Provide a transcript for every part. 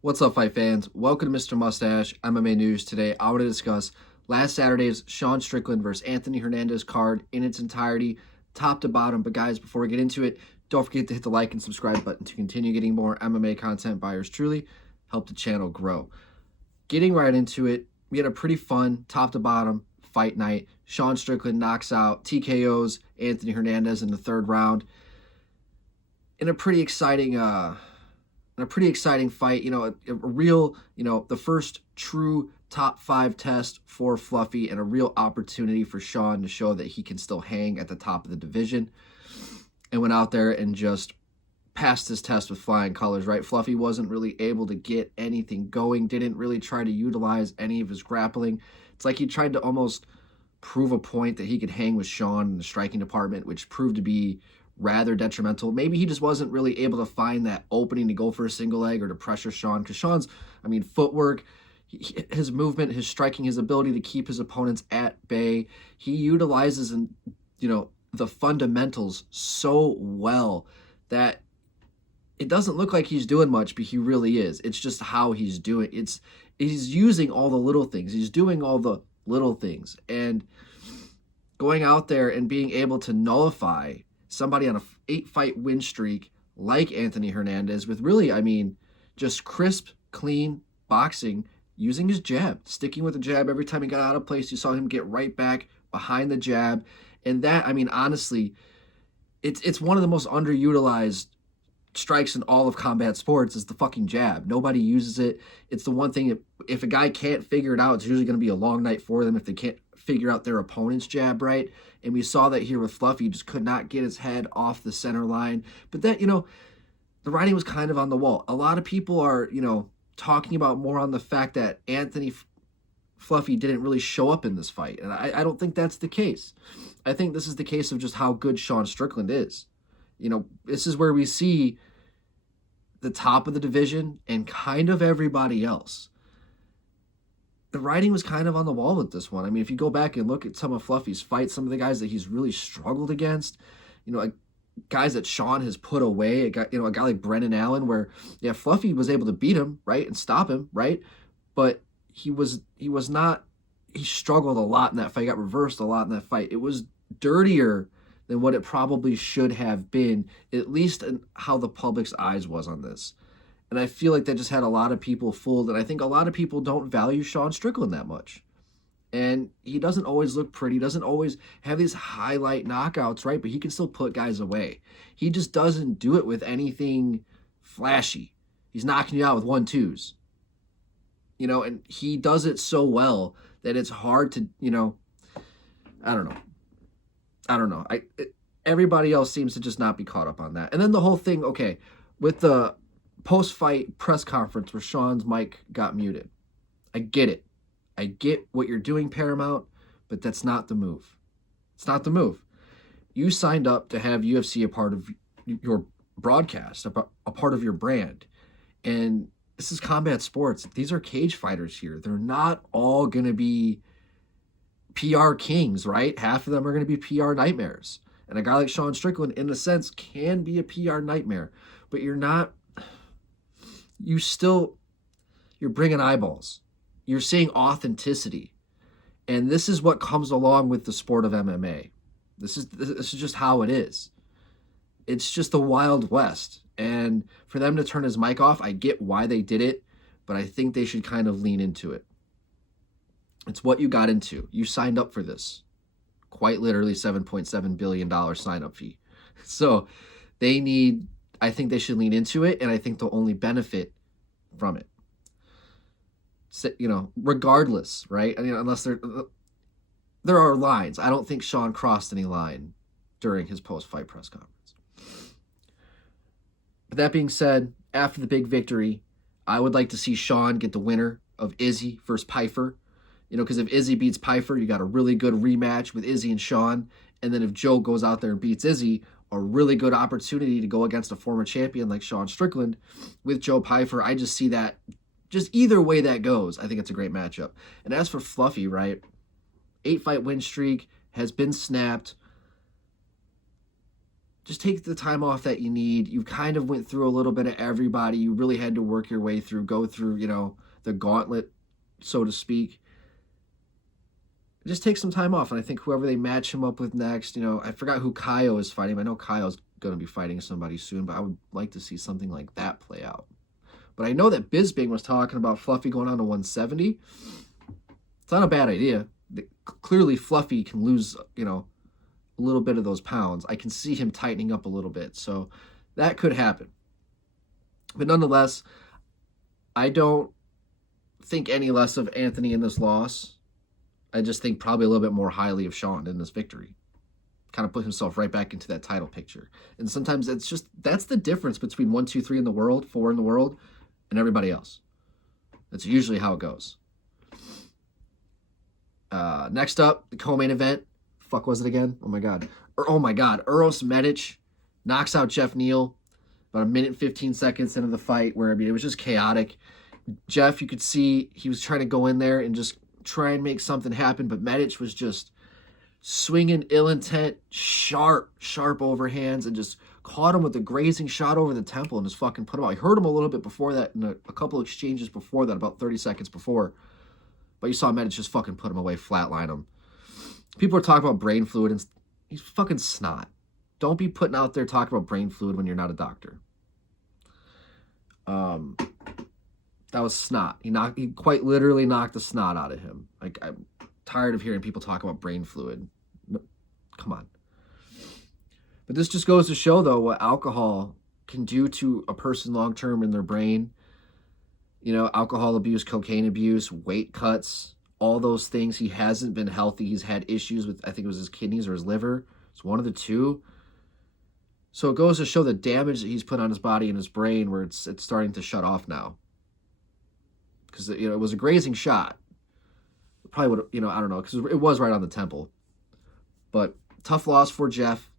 What's up, fight fans? Welcome to Mr. Mustache MMA News. Today, I want to discuss last Saturday's Sean Strickland versus Anthony Hernandez card in its entirety, top to bottom. But guys, before we get into it, don't forget to hit the like and subscribe button to continue getting more MMA content by yours truly. Help the channel grow. Getting right into it, we had a pretty fun top to bottom fight night. Sean Strickland knocks out TKOs Anthony Hernandez in the third round in a pretty exciting fight, a real, the first true top 5 test for Fluffy and a real opportunity for Sean to show that he can still hang at the top of the division, and went out there and just passed his test with flying colors, right? Fluffy wasn't really able to get anything going, didn't really try to utilize any of his grappling. It's like he tried to almost prove a point that he could hang with Sean in the striking department, which proved to be rather detrimental. Maybe he just wasn't really able to find that opening to go for a single leg or to pressure Sean, because Sean's, footwork, his movement, his striking, his ability to keep his opponents at bay, he utilizes the fundamentals so well that it doesn't look like he's doing much, but he really is. It's just how he's doing. He's using all the little things. He's doing all the little things, and going out there and being able to nullify somebody on a 8-fight win streak like Anthony Hernandez with really, just crisp, clean boxing, using his jab, sticking with the jab. Every time he got out of place, you saw him get right back behind the jab. And that, honestly, it's one of the most underutilized strikes in all of combat sports is the fucking jab. Nobody uses it. It's the one thing, if a guy can't figure it out, it's usually going to be a long night for them if they can't figure out their opponent's jab right. And we saw that here with Fluffy. He just could not get his head off the center line. But that, the writing was kind of on the wall. A lot of people are, talking about more on the fact that Anthony Fluffy didn't really show up in this fight. And I don't think that's the case. I think this is the case of just how good Sean Strickland is. This is where we see the top of the division and kind of everybody else. The writing was kind of on the wall with this one. If you go back and look at some of Fluffy's fights, some of the guys that he's really struggled against, guys that Sean has put away, a guy like Brennan Allen, where, yeah, Fluffy was able to beat him, right, and stop him, right? But he struggled a lot in that fight, got reversed a lot in that fight. It was dirtier than what it probably should have been, at least in how the public's eyes was on this. And I feel like that just had a lot of people fooled, and I think a lot of people don't value Sean Strickland that much. And he doesn't always look pretty, doesn't always have these highlight knockouts, right? But he can still put guys away. He just doesn't do it with anything flashy. He's knocking you out with 1-2s. And he does it so well that it's hard to, I don't know. Everybody else seems to just not be caught up on that. And then the whole thing, okay, with the post-fight press conference where Sean's mic got muted. I get it. I get what you're doing, Paramount, but that's not the move. It's not the move. You signed up to have UFC a part of your broadcast, a part of your brand. And this is combat sports. These are cage fighters here. They're not all going to be PR kings, right? Half of them are going to be PR nightmares. And a guy like Sean Strickland, in a sense, can be a PR nightmare. But you're bringing eyeballs. You're seeing authenticity. And this is what comes along with the sport of MMA. This is just how it is. It's just the Wild West. And for them to turn his mic off, I get why they did it, but I think they should kind of lean into it. It's what you got into. You signed up for this. Quite literally $7.7 billion sign-up fee. So I think they should lean into it, and I think they'll only benefit from it. So, regardless, right? Unless there are lines. I don't think Sean crossed any line during his post-fight press conference. But that being said, after the big victory, I would like to see Sean get the winner of Izzy versus Pyfer. Because if Izzy beats Pyfer, you got a really good rematch with Izzy and Sean. And then if Joe goes out there and beats Izzy, a really good opportunity to go against a former champion like Sean Strickland with Joe Pyfer. I just see that, just either way that goes, I think it's a great matchup. And as for Fluffy, right, 8-fight win streak has been snapped. just take the time off that you need. You kind of went through a little bit of everybody. You really had to work your way through, go through, the gauntlet, so to speak. Just take some time off. And I think whoever they match him up with next, I forgot who Kaio is fighting. I know Kaio's going to be fighting somebody soon, but I would like to see something like that play out. But I know that Bisping was talking about Fluffy going on to 170. It's not a bad idea. Clearly, Fluffy can lose, a little bit of those pounds. I can see him tightening up a little bit. So that could happen. But nonetheless, I don't think any less of Anthony in this loss. I just think probably a little bit more highly of Sean in this victory. Kind of put himself right back into that title picture. And sometimes that's the difference between 1, 2, 3 in the world, 4 in the world, and everybody else. That's usually how it goes. Next up, the co-main event. Fuck was it again? Oh my god. Uros Medic knocks out Jeff Neal about 1 minute 15 seconds into the fight, where it was just chaotic. Jeff, you could see he was trying to go in there and just try and make something happen, but Medic was just swinging ill intent, sharp overhands, and just caught him with a grazing shot over the temple and just fucking put him out. I heard him a little bit before that, in a couple exchanges before that, about 30 seconds before. But you saw Medic just fucking put him away, flatline him. People are talking about brain fluid, and he's fucking snot. Don't be putting out there talking about brain fluid when you're not a doctor. That was snot. He quite literally knocked the snot out of him. Like, I'm tired of hearing people talk about brain fluid. No, come on. But this just goes to show, though, what alcohol can do to a person long-term in their brain. Alcohol abuse, cocaine abuse, weight cuts, all those things. He hasn't been healthy. He's had issues with, I think it was his kidneys or his liver. It's one of the two. So it goes to show the damage that he's put on his body and his brain, where it's starting to shut off now. Because, it was a grazing shot. Probably would, I don't know, because it was right on the temple. But tough loss for Jeff.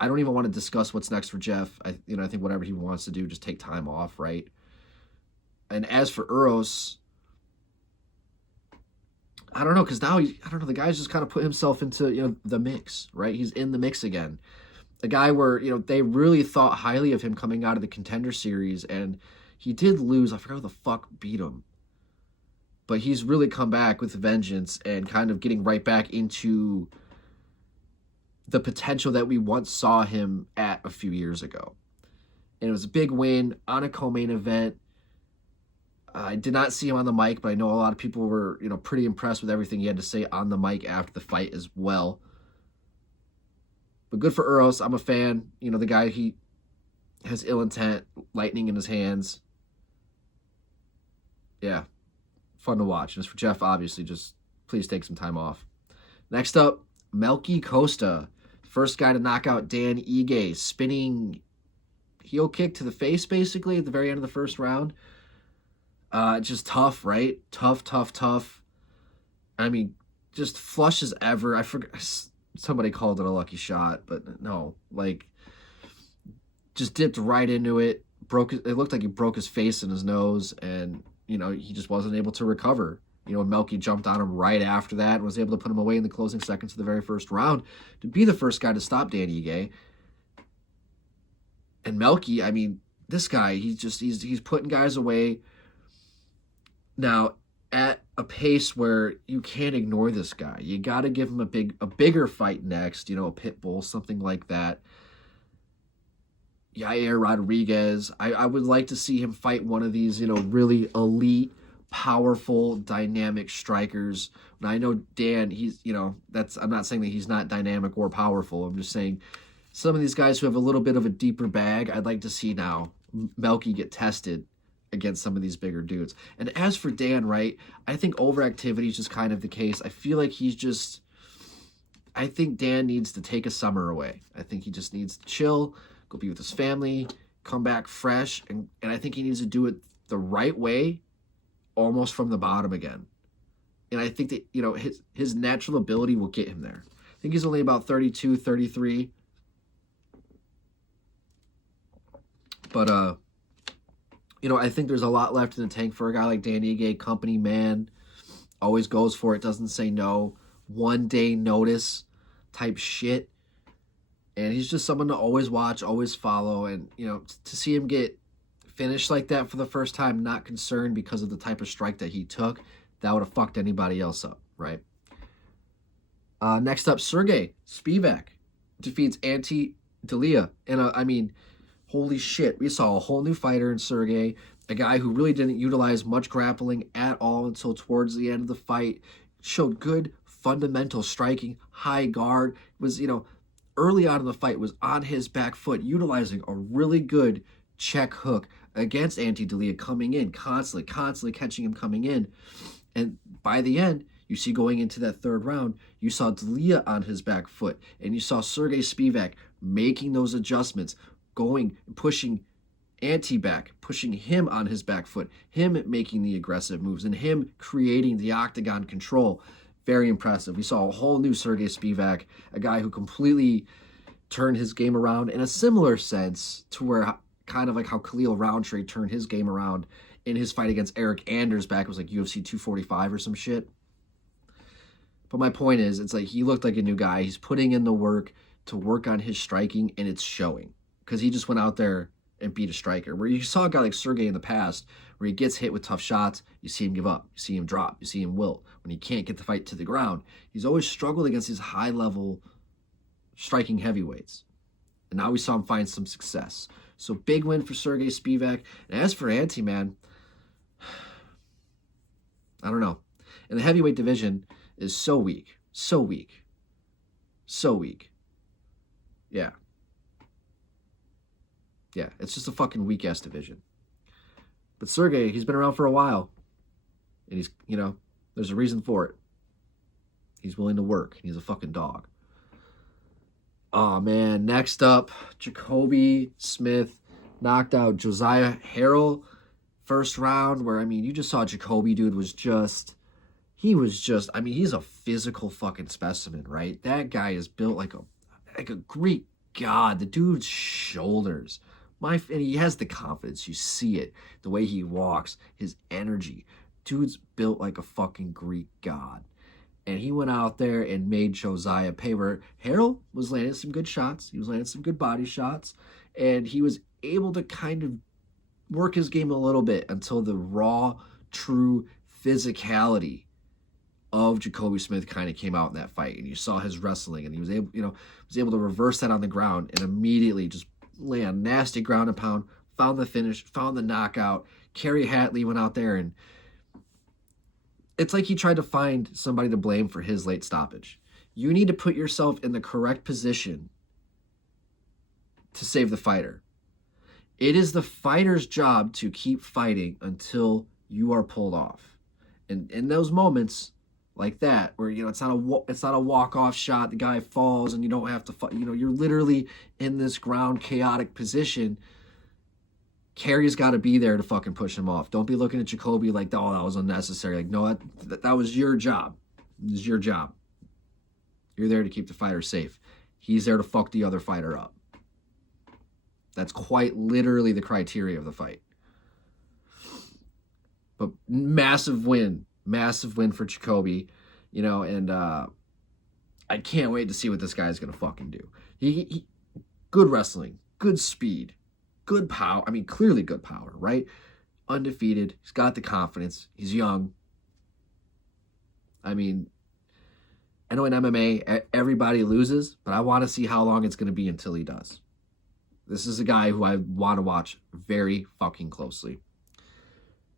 I don't even want to discuss what's next for Jeff. I think whatever he wants to do, just take time off, right? And as for Uros, I don't know, because now, the guy's just kind of put himself into, the mix, right? He's in the mix again. A guy where, they really thought highly of him coming out of the Contender Series, and he did lose. I forgot who the fuck beat him. But he's really come back with vengeance and kind of getting right back into the potential that we once saw him at a few years ago. And it was a big win on a co-main event. I did not see him on the mic, but I know a lot of people were, pretty impressed with everything he had to say on the mic after the fight as well. But good for Uros. I'm a fan. The guy, he has ill intent, lightning in his hands. Yeah, fun to watch. And as for Jeff, obviously, just please take some time off. Next up, Melky Costa. First guy to knock out Dan Ige. Spinning heel kick to the face, basically, at the very end of the first round. Just tough, right? Tough. I mean, just flush as ever. I forgot, somebody called it a lucky shot, but no. Just dipped right into it. It looked like he broke his face and his nose, and, he just wasn't able to recover. Melky jumped on him right after that and was able to put him away in the closing seconds of the very first round to be the first guy to stop Dan Ige. And Melky, I mean, this guy, he's putting guys away now at a pace where you can't ignore this guy. You got to give him a bigger fight next, a pit bull, something like that. Yair Rodriguez, I would like to see him fight one of these, really elite, powerful, dynamic strikers. Now, I know Dan, I'm not saying that he's not dynamic or powerful. I'm just saying some of these guys who have a little bit of a deeper bag, I'd like to see now Melky get tested against some of these bigger dudes. And as for Dan, right, I think overactivity is just kind of the case. I feel like I think Dan needs to take a summer away. I think he just needs to chill, go be with his family, come back fresh, and I think he needs to do it the right way, almost from the bottom again. And I think that, his natural ability will get him there. I think he's only about 32, 33. But, I think there's a lot left in the tank for a guy like Dan Ige, company man, always goes for it, doesn't say no, 1 day notice type shit. And he's just someone to always watch, always follow. And, you know, to see him get finished like that for the first time, not concerned because of the type of strike that he took, that would have fucked anybody else up, right? Next up, Sergey Spivak defeats Ante Delia. And I mean, holy shit, we saw a whole new fighter in Sergey, a guy who really didn't utilize much grappling at all until towards the end of the fight. Showed good fundamental striking, high guard, was, you know, early on in the fight was on his back foot, utilizing a really good check hook against Ante Delia, coming in, constantly catching him coming in. And by the end, you see going into that third round, you saw Delia on his back foot, and you saw Sergey Spivak making those adjustments, going, pushing Ante back, pushing him on his back foot, him making the aggressive moves, and him creating the octagon control. Very impressive. We saw a whole new Sergey Spivak, a guy who completely turned his game around in a similar sense to where kind of like how Khalil Roundtree turned his game around in his fight against Eric Anders back, it was like UFC 245 or some shit. But my point is, it's like he looked like a new guy. He's putting in the work to work on his striking, and it's showing. Because he just went out there and beat a striker. Where you saw a guy like Sergey in the past, where he gets hit with tough shots, you see him give up, you see him drop, you see him wilt. When he can't get the fight to the ground, he's always struggled against these high-level striking heavyweights. And now we saw him find some success. So big win for Sergey Spivak. And as for Ante, man, I don't know. And the heavyweight division is so weak. So weak. So weak. Yeah. Yeah, it's just a fucking weak-ass division. But Sergey, he's been around for a while. And he's, you know, there's a reason for it. He's willing to work. He's a fucking dog. Oh, man. Next up, Jacoby Smith knocked out Josiah Harrell first round, where, I mean, you just saw Jacoby, dude, was just, I mean, he's a physical fucking specimen, right? That guy is built like a Greek god. The dude's shoulders. And he has the confidence. You see it. The way he walks, his energy. Dude's built like a fucking Greek god. And he went out there and made Josiah pay, where Harrell was landing some good shots. He was landing some good body shots. And he was able to kind of work his game a little bit until the raw, true physicality of Jacoby Smith kind of came out in that fight. And you saw his wrestling, and he was able to reverse that on the ground and immediately just lay a nasty ground and pound, found the finish, found the knockout. Kerry Hatley went out there, and it's like he tried to find somebody to blame for his late stoppage. You need to put yourself in the correct position to save the fighter. It is the fighter's job to keep fighting until you are pulled off. And in those moments like that, where, you know, it's not a walk-off shot, the guy falls and you don't have to fight, you know, you're literally in this ground chaotic position. Kerry's got to be there to fucking push him off. Don't be looking at Jacoby like, oh, that was unnecessary. Like, no, that was your job. This is your job. You're there to keep the fighter safe. He's there to fuck the other fighter up. That's quite literally the criteria of the fight. But massive win for Jacoby, you know, and I can't wait to see what this guy's going to fucking do. He good wrestling, good speed, good power. I mean, clearly good power, right? Undefeated. He's got the confidence. He's young. I mean, I know in MMA, everybody loses, but I want to see how long it's going to be until he does. This is a guy who I want to watch very fucking closely.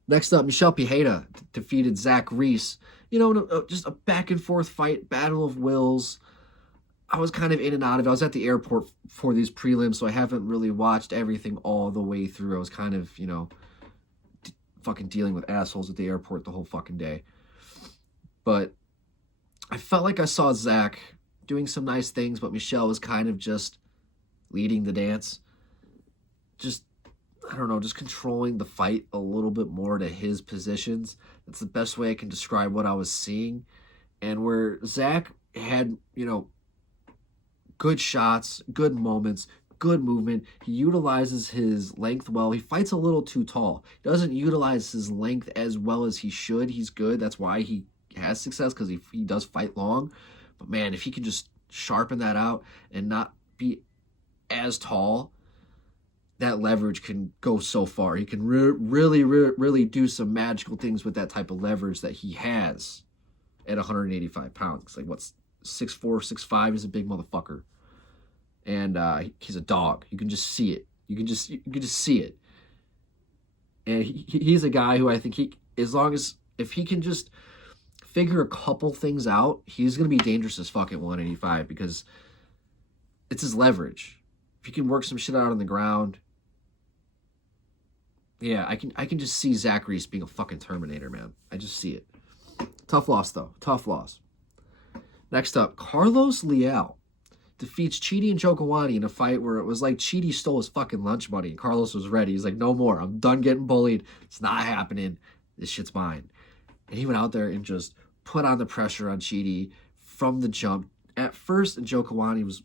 Next up, Michel Pereira defeated Zach Reese. You know, just a back-and-forth fight, battle of wills. I was kind of in and out of it. I was at the airport for these prelims, so I haven't really watched everything all the way through. I was kind of, you know, fucking dealing with assholes at the airport the whole fucking day. But I felt like I saw Zach doing some nice things, but Michel was kind of just leading the dance. Just, I don't know, just controlling the fight a little bit more to his positions. That's the best way I can describe what I was seeing. And where Zach had, you know, good shots, good moments, good movement. He utilizes his length well. He fights a little too tall. He doesn't utilize his length as well as he should. He's good. That's why he has success, because he does fight long. But man, if he can just sharpen that out and not be as tall, that leverage can go so far. He can really do some magical things with that type of leverage that he has at 185 pounds. Like, what's 6'4", 6'5", is a big motherfucker. And he's a dog. You can just see it. You can just see it. And he's a guy who I think if he can just figure a couple things out, he's going to be dangerous as fuck at 185 because it's his leverage. If he can work some shit out on the ground, yeah, I can just see Zach Reese being a fucking Terminator, man. I just see it. Tough loss, though. Tough loss. Next up, Carlos Leal defeats Chidi and Jokawani in a fight where it was like Chidi stole his fucking lunch money and Carlos was ready. He's like, no more. I'm done getting bullied. It's not happening. This shit's mine. And he went out there and just put on the pressure on Chidi from the jump. At first, Jokawani was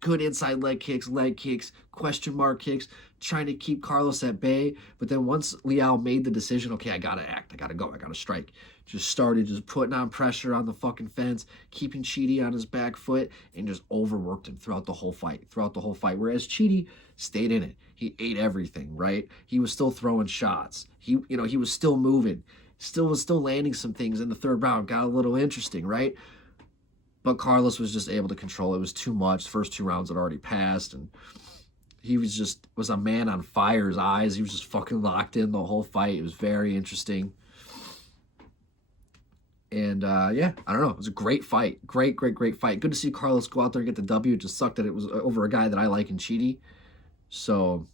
good inside leg kicks, question mark kicks, trying to keep Carlos at bay. But then once Leal made the decision, okay, I gotta act, I gotta go, I gotta strike, just started just putting on pressure on the fucking fence, keeping Chidi on his back foot, and just overworked him throughout the whole fight. Whereas Chidi stayed in it. He ate everything, right? He was still throwing shots. He was still moving. Was still landing some things in the third round. Got a little interesting, right? But Carlos was just able to control it. It was too much. The first 2 rounds had already passed, and he was a man on fire. His eyes, he was just fucking locked in the whole fight. It was very interesting. And yeah, I don't know. It was a great fight. Great fight. Good to see Carlos go out there and get the W. It just sucked that it was over a guy that I like in Chidi. So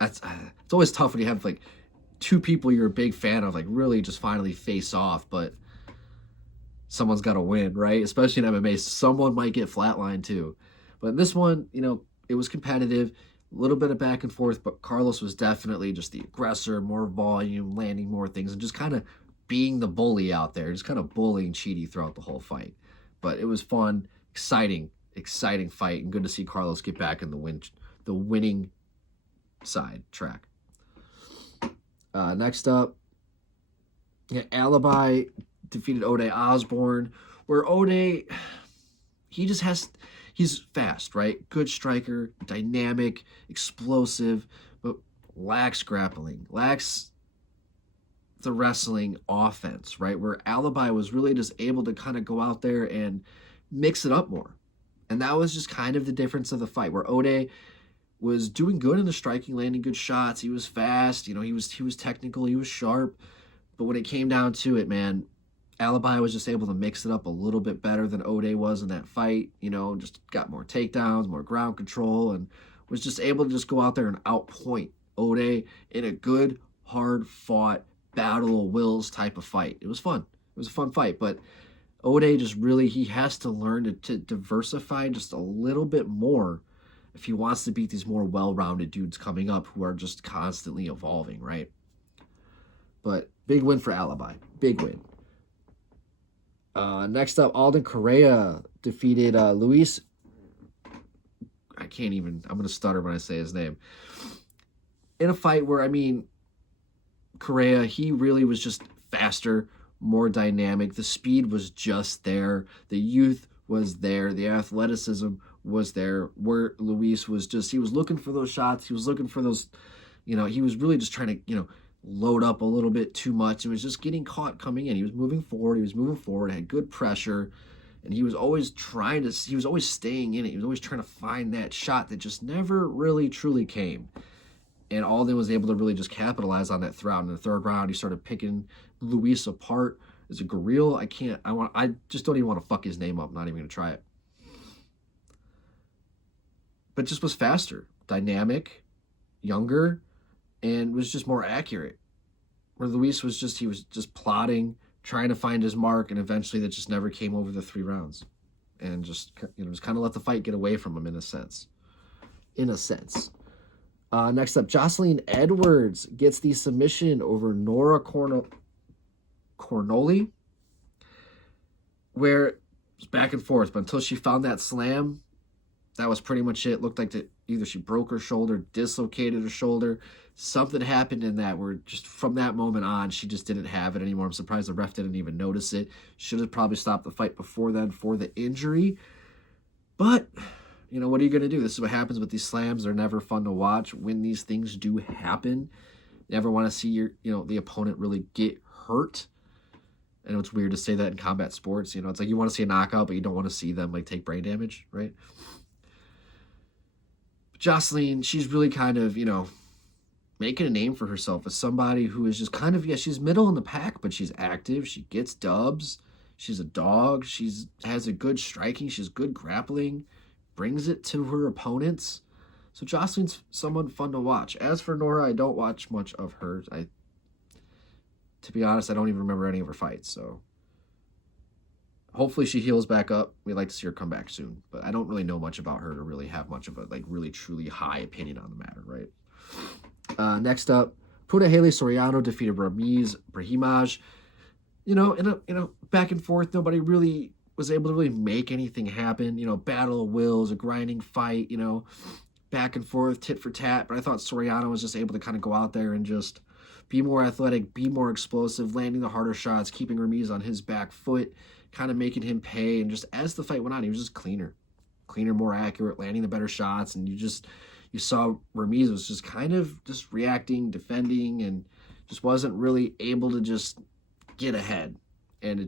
it's always tough when you have like 2 people you're a big fan of, like really just finally face off, but someone's got to win, right? Especially in MMA, someone might get flatlined too. But in this one, it was competitive, a little bit of back and forth, but Carlos was definitely just the aggressor, more volume, landing more things, and just kind of being the bully out there, just kind of bullying Chidi throughout the whole fight. But it was fun, exciting fight, and good to see Carlos get back in the winning side track. Next up, Alibi defeated Ode Osborne, where Ode, he's fast, right? Good striker, dynamic, explosive, but lacks grappling, lacks the wrestling offense, right? Where Alibi was really just able to kind of go out there and mix it up more. And that was just kind of the difference of the fight, where Ode was doing good in the striking, landing good shots. He was fast, he was technical, he was sharp. But when it came down to it, man, Alibi was just able to mix it up a little bit better than Ode was in that fight, just got more takedowns, more ground control, and was just able to just go out there and outpoint Ode in a good, hard-fought, battle of wills type of fight. It was fun. It was a fun fight, but Ode just really, he has to learn to diversify just a little bit more if he wants to beat these more well-rounded dudes coming up who are just constantly evolving, right? But big win for Alibi. Big win. Next up, Alden Correa defeated Luis. I'm going to stutter when I say his name. In a fight where, Correa, he really was just faster, more dynamic. The speed was just there. The youth was there. The athleticism was there. Where Luis was just, he was looking for those shots. He was looking for those, he was really just trying to, load up a little bit too much and was just getting caught coming in. He was moving forward, had good pressure, and he was always staying in it. He was always trying to find that shot that just never really truly came. And Alden was able to really just capitalize on that throughout. In the third round, he started picking Luis apart as a gorilla. I just don't even want to fuck his name up. I'm not even going to try it. But just was faster, dynamic, younger, and was just more accurate. Where Luis was just plodding, trying to find his mark, and eventually that just never came over the 3 rounds. And just kind of let the fight get away from him in a sense. Next up, Jocelyn Edwards gets the submission over Nora Cornoli, where it was back and forth, but until she found that slam, that was pretty much it. Looked like either she broke her shoulder, dislocated her shoulder. Something happened in that where just from that moment on, she just didn't have it anymore. I'm surprised the ref didn't even notice it. Should have probably stopped the fight before then for the injury. But You know, what are you going to do? This is what happens with these slams. They're never fun to watch. When these things do happen, you never want to see the opponent really get hurt. I know it's weird to say that in combat sports. You know, it's like you want to see a knockout, but you don't want to see them, like, take brain damage, right? But Jocelyn, she's really kind of, making a name for herself as somebody who is just kind of, she's middle in the pack, but she's active. She gets dubs. She's a dog. Has a good striking. She's good grappling. Brings it to her opponents. So Jocelyn's someone fun to watch. As for Nora, I don't watch much of her. To be honest, I don't even remember any of her fights. So hopefully she heals back up. We'd like to see her come back soon. But I don't really know much about her to really have much of a really truly high opinion on the matter, right? Next up, Puna Haley Soriano defeated Ramiz Brahimaj. In a back and forth, nobody really was able to really make anything happen. Battle of wills, a grinding fight, back and forth, tit for tat. But I thought Soriano was just able to kind of go out there and just be more athletic, be more explosive, landing the harder shots, keeping Ramiz on his back foot, kind of making him pay. And just as the fight went on, he was just cleaner, more accurate, landing the better shots. And you saw Ramiz was just kind of just reacting, defending, and just wasn't really able to just get ahead. And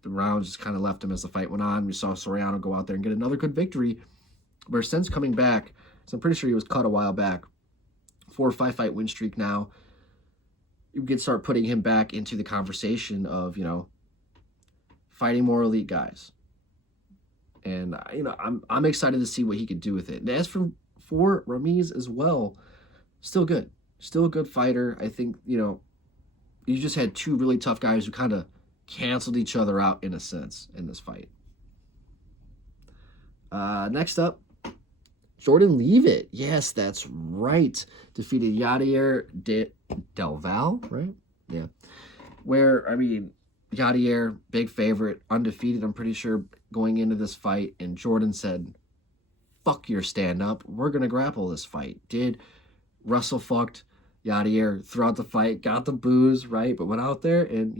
the round just kind of left him as the fight went on. We saw Soriano go out there and get another good victory. Where since coming back, so I'm pretty sure he was cut a while back, 4 or 5 fight win streak now, you could start putting him back into the conversation of, fighting more elite guys. And, I'm excited to see what he could do with it. And as for Ramiz as well, still good. Still a good fighter. I think, you just had 2 really tough guys who kind of canceled each other out in a sense in this fight. Next up, Jordan Leavitt. Yes, that's right. Defeated Yadier Del Val, right? Yeah. Where, Yadier, big favorite, undefeated, I'm pretty sure, going into this fight. And Jordan said, fuck your stand-up. We're going to grapple this fight. Russell fucked Yadier throughout the fight, got the boos, right? But went out there and,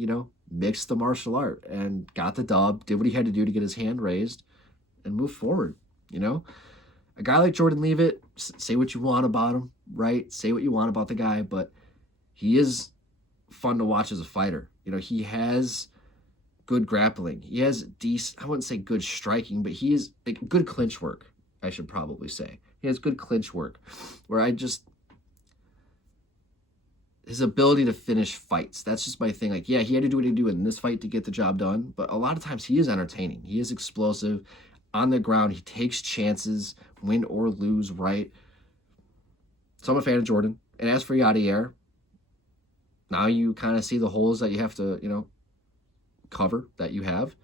mixed the martial art and got the dub, did what he had to do to get his hand raised and move forward, A guy like Jordan Leavitt, say what you want about him, right? Say what you want about the guy, but he is fun to watch as a fighter. He has good grappling. He has decent, I wouldn't say good striking, but he is good clinch work, I should probably say. He has good clinch work where his ability to finish fights. That's just my thing. He had to do what he did in this fight to get the job done, but a lot of times he is entertaining. He is explosive on the ground. He takes chances, win or lose, right? So I'm a fan of Jordan. And as for Yadier, now you kind of see the holes that you have to, cover that you have.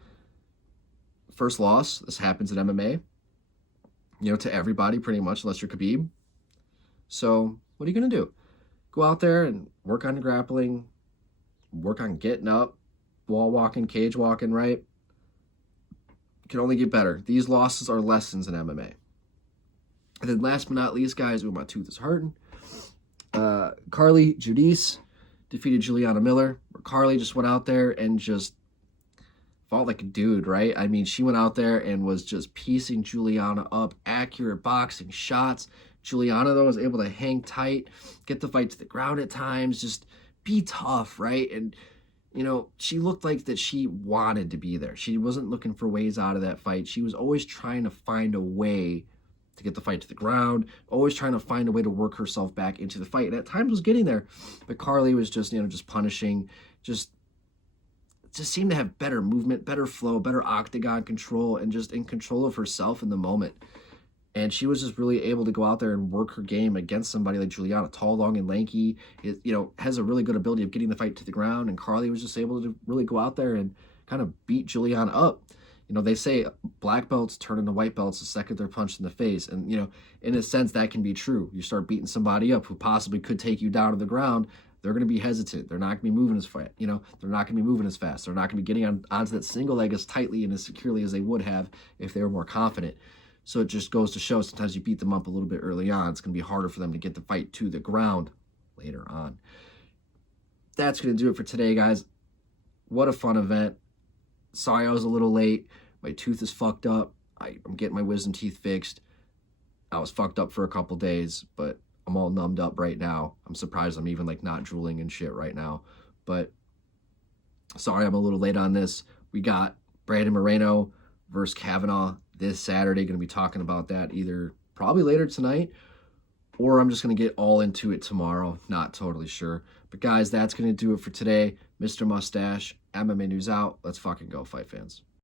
First loss, this happens in MMA, to everybody pretty much, unless you're Khabib. So what are you going to do? Go out there and work on grappling, work on getting up, wall walking, cage walking, right? You can only get better. These losses are lessons in MMA. And then last but not least, guys, my tooth is hurting. Carly Judice defeated Juliana Miller. Carly just went out there and just fought like a dude, right? She went out there and was just piecing Juliana up, accurate boxing shots. Juliana, though, was able to hang tight, get the fight to the ground at times, just be tough, right? And, she looked like that she wanted to be there. She wasn't looking for ways out of that fight. She was always trying to find a way to get the fight to the ground, always trying to find a way to work herself back into the fight. And at times was getting there. But Carly was just punishing, just seemed to have better movement, better flow, better octagon control, and just in control of herself in the moment. And she was just really able to go out there and work her game against somebody like Juliana, tall, long, and lanky. Has a really good ability of getting the fight to the ground. And Carly was just able to really go out there and kind of beat Juliana up. They say black belts turn into white belts the second they're punched in the face. And, in a sense, that can be true. You start beating somebody up who possibly could take you down to the ground, they're going to be hesitant. They're not going to be moving as fast. They're not going to be moving as fast. They're not going to be getting onto that single leg as tightly and as securely as they would have if they were more confident. So it just goes to show sometimes you beat them up a little bit early on. It's going to be harder for them to get the fight to the ground later on. That's going to do it for today, guys. What a fun event. Sorry I was a little late. My tooth is fucked up. I'm getting my wisdom teeth fixed. I was fucked up for a couple days, but I'm all numbed up right now. I'm surprised I'm even like not drooling and shit right now. But sorry I'm a little late on this. We got Brandon Moreno versus Kavanaugh this Saturday. Going to be talking about that either probably later tonight, or I'm just going to get all into it tomorrow. Not totally sure. But guys, that's going to do it for today. Mr. Mustache, MMA News out. Let's fucking go, fight fans.